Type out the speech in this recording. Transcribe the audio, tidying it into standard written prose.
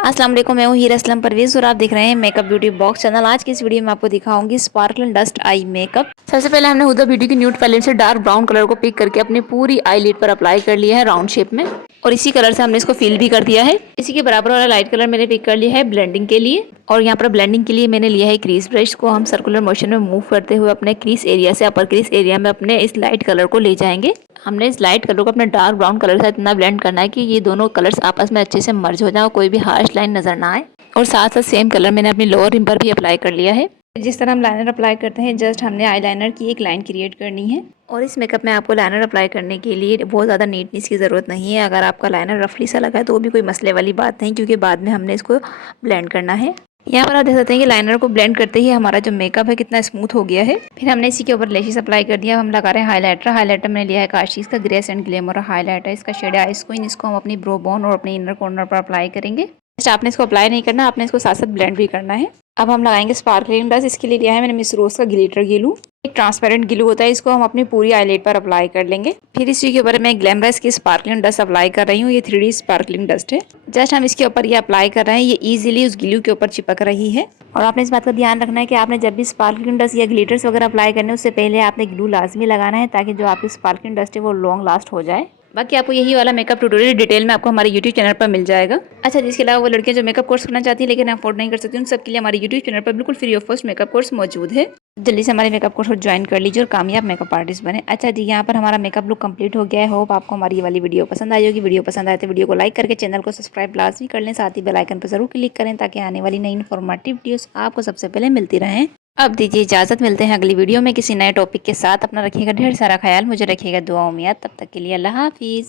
अस्सलाम वालेकुम, मैं हूँ हीरा असलम परवेज़ और आप देख रहे हैं मेकअप ब्यूटी बॉक्स चैनल। आज की इस वीडियो में आपको दिखाऊंगी स्पार्कल डस्ट आई मेकअप। सबसे पहले हमने हुदा ब्यूटी की न्यूड पैलेट से डार्क ब्राउन कलर को पिक करके अपनी पूरी आई लिड पर अप्लाई कर लिया है राउंड शेप में, और इसी कलर से हमने इसको फिल भी कर दिया है। इसी के बराबर वाला लाइट कलर मैंने पिक कर लिया है ब्लेंडिंग के लिए, और यहाँ पर ब्लेंडिंग के लिए मैंने लिया है क्रीज ब्रश को हम सर्कुलर मोशन में मूव करते हुए अपने क्रीज एरिया से अपर क्रीज एरिया में अपने इस लाइट कलर को ले जाएंगे। हमने इस लाइट कलर को अपने डार्क ब्राउन कलर से इतना ब्लेंड करना है कि ये दोनों कलर्स आपस में अच्छे से मर्ज हो जाए और कोई भी हार्श लाइन नजर ना आए। और साथ साथ सेम कलर मैंने अपनी लोअर रिम पर भी अप्लाई कर लिया है। जिस तरह हम लाइनर अप्लाई करते हैं, जस्ट हमने आईलाइनर की एक लाइन क्रिएट करनी है। और इस मेकअप में आपको लाइनर अप्लाई करने के लिए बहुत ज़्यादा नीटनेस की ज़रूरत नहीं है। अगर आपका लाइनर रफली सा लगा है तो वो भी कोई मसले वाली बात नहीं, क्योंकि बाद में हमने इसको ब्लेंड करना है। यहाँ पर आप देख सकते हैं कि लाइनर को ब्लेंड करते ही हमारा जो मेकअप है कितना स्मूथ हो गया है। फिर हमने इसी के ऊपर लैशेस अप्लाई कर दिया। हम लगा रहे हैं हाइलाइटर। हाइलाइटर मैंने लिया है काशीज़ का ग्रेस एंड ग्लैमर हाइलाइटर। इसका शेड है आइस क्वीन। इसको हम अपनी ब्रो बोन और अपने इनर कॉर्नर पर अप्लाई करेंगे। आपने इसको अप्लाई नहीं करना, आपने इसको साथ साथ ब्लेंड भी करना है। अब हम लगाएंगे स्पार्कलिंग ब्लश। इसके लिए लिया है मैंने मिस रोज का ग्लिटर ग्लू। एक ट्रांसपेरेंट ग्लू होता है, इसको हम अपनी पूरी आईलिड पर अप्लाई कर लेंगे। फिर इसी के ऊपर मैं ग्लैमरस की स्पार्कलिंग डस्ट अप्लाई कर रही हूँ। ये 3D स्पार्कलिंग डस्ट है। जस्ट हम इसके ऊपर ये अप्लाई कर रहे हैं, ये इजीली उस ग्लू के ऊपर चिपक रही है। और आपने इस बात का ध्यान रखना है कि आपने जब भी स्पार्कलिंग डस्ट या ग्लिटर्स वगैरह अप्लाई करने उससे पहले आपने ग्लू लाजमी लगाना है, ताकि जो आपकी स्पार्कलिंग डस्ट है वो लॉन्ग लास्ट हो जाए। बाकी आपको यही वाला मेकअप ट्यूटोरियल डिटेल में आपको हमारे यूट्यूब चैनल पर मिल जाएगा। अच्छा, जिसके अलावा वो लड़कियां जो मेकअप कोर्स करना चाहती हैं लेकिन अफोर्ड नहीं कर सकती, उन सबके लिए हमारे यूट्यूब चैनल पर बिल्कुल free of cost makeup course मौजूद है। जल्दी से हमारे मेकअप कोर्स को ज्वाइन कर लीजिए और कामयाब मेकअप आर्टिस्ट बने। अच्छा जी, यहाँ पर हमारा मेकअप लुक कंप्लीट हो गया है। होप आपको हमारी ये वाली वीडियो पसंद आई होगी। वीडियो पसंद आए तो वीडियो को लाइक करके चैनल को सब्सक्राइब लाजमी कर लें। साथ ही बेल आइकन पर जरूर क्लिक करें ताकि आने वाली नई इन्फॉर्मेटिव वीडियोस आपको सबसे पहले मिलती रहें। अब दीजिए इजाजत, मिलते हैं अगली वीडियो में किसी नए टॉपिक के साथ। अपना रखिएगा ढेर सारा ख्याल, मुझे रखिएगा दुआओं में याद। तब तक के लिए अल्लाह हाफिज़।